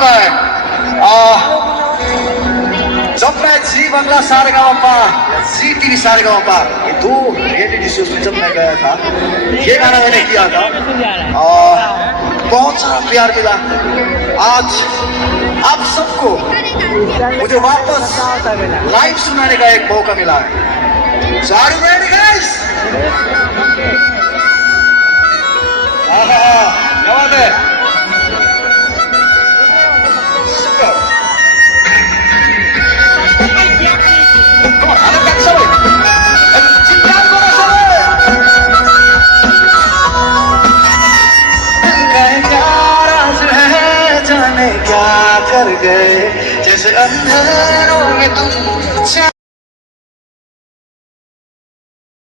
चुका है। जब मैं जी बंगला सारेगामापा, जी टीवी सारेगामापा, ये दो रियलिटी शोज में जब मैं गया था, ये गाना मैंने किया था और बहुत सारा प्यार मिला। आज आप सबको मुझे वापस लाइव सुनाने का एक मौका मिला है। So are you ready, guys? क्या बात है? Super. Come on, anak kan sorry. Cinta kau sorry. क्या राज है जाने क्या कर गए जैसे अंधेरों में तुम